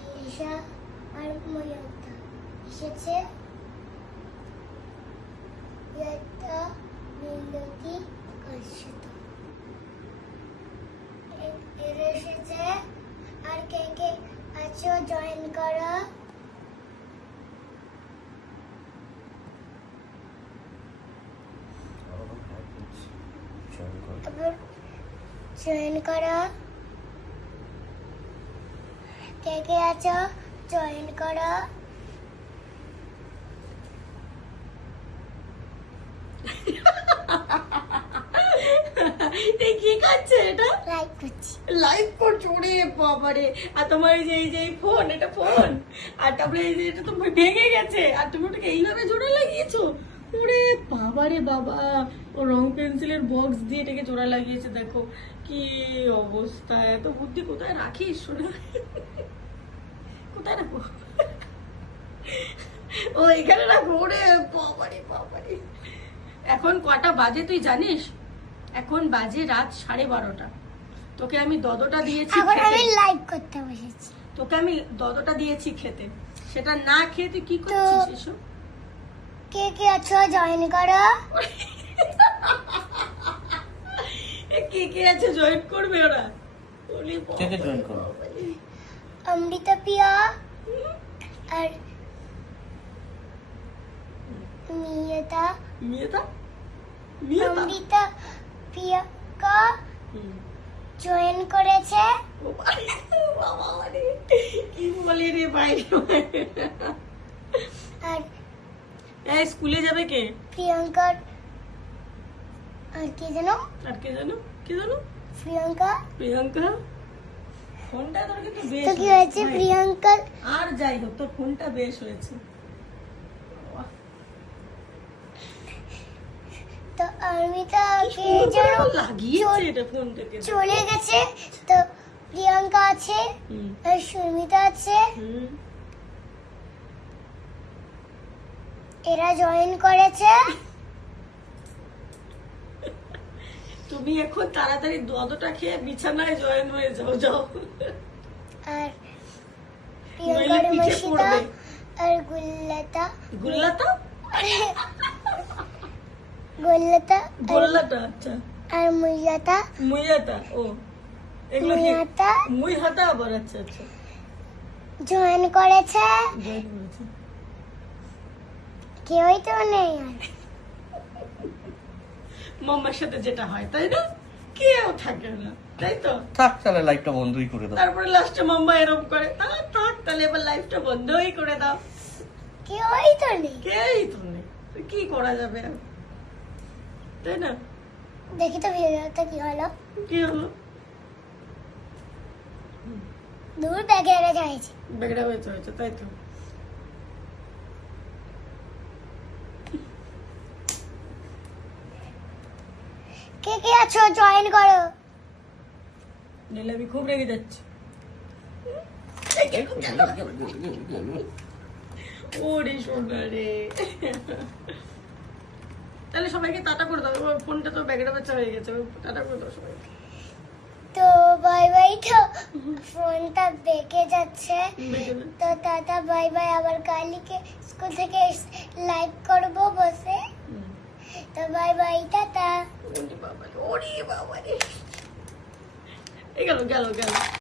মনীষা আর ময়ূরটা এসেছে। এটা মিনতি কাশিত এরা এসেছে। আর কে কে আছো জয়েন করো। জয়েন করো। কে কে আছো জয়েন করো। কি করছে এটা? লাইক করছি। লাইভ করছো? ওরে বাবারে! আর তোমার এই যে ফোন, এটা ফোন, আর তারপরে এই যে এটা তো ভেঙে গেছে, আর তুমি ওটাকে এইভাবে জোড়া লাগিয়েছো। ওরে বাবারে বাবা! ও রং পেন্সিলের বক্স দিয়ে এটাকে জোড়া লাগিয়েছে। দেখো কি অবস্থা! এত বুদ্ধি কোথায় রাখিস সোনা? কোথায় রাখো? ও এখানে রাখো। ওরে বাবারে বাবারে! এখন কটা বাজে তুই জানিস? এখন বাজে রাত 12:30। তোকে আমি দদটা দিয়েছি এখন খেতে। আমি লাইক করতে বসেছি। তোকে আমি দদটা দিয়েছি খেতে, সেটা না খেয়ে তুই কি করছিস এসব? কে কে আছো জয়েন করো। কে কে আছে জয়েন করবে ওরা? ওরে বাবা! কে কে join করবে? অমৃতা পিয়া আর মিয়তা। মিয়তা? অমৃতা পিয়াকা জয়েন করেছে। বাবা রে, কি বলে রে ভাই! আর এই স্কুলে যাবে কে? প্রিয়াঙ্কার আর কি জানো? আর কে জানো? কে জানো? প্রিয়াঙ্কা। প্রিয়াঙ্কা? ফোনটা তোর কিন্তু বেশ তো কি হয়েছে ভাই। প্রিয়াঙ্কা? আর যাই হোক, তোর ফোনটা বেশ হয়েছে। বাহ! তো অমৃতা কি কে সুন্দর জানো করে লাগিয়েছে এটা ফোনটাকে। চলে গেছে। তো প্রিয়াঙ্কা আছে হুম, আর সুমিতা আছে। হুম। এরা জয়েন করেছে। তুমি এখন তাড়াতাড়ি দদটা খেয়ে বিছানায় জয়েন হয়ে যাও, যাও। আর নইলে প্রিয়াঙ্কার পিঠে মশিতা পড়বে। আর গুল্লাতা। গুল্লাটা? গুল্লাতা গোল্লাটা, আচ্ছা। আর মুইয়াতা। মুইয়াটা, ও এগুলো কি? মুইয়াতা মুই হাতা আবার, আচ্ছা আচ্ছা। জয়েন করেছে। জয়েন করেছে। কেউই তো নেই আর। মাম্মার সাথে যেটা হয়, তাই না? কেউ থাকে না, তাই তো? থাক তাহলে লাইভটা বন্ধই করে দাও। তারপরে লাস্টে মাম্মা এরকম করে, থাক তাহলে এবার লাইফটা বন্ধই করে দাও। কেউই তো নেই। কেই তো নেই, তো কি করা যাবে আর? তাই না? দেখি তো ভিডিওটা কি হলো। কি হলো? দূর ব্যাগে এরা যাইছে। বেগড়া হয়েছে, হয়েছে, তাই তো। কে কে আছো জয়েন করো। নিলে আমি খুব রেগে যাচ্ছি। ওরে সোনা রে! তাহলে সবাইকে টাটা করে দাও। এবার ফোনটা তো ব্যাগেটা বাচ্চা হয়ে গেছে, টাটা করে দাও সবাইকে। তো বাই বাই। তো ফোনটা বেঁকে যাচ্ছে। দেখে না? তো টাটা বাই বাই। আবার কালকে স্কুল থেকে লাইভ করব বসে। হুম। তো বাই বাই টাটা। ওরে বাবা রে, ওরে বাবা রে! এই গেল গেল গেল।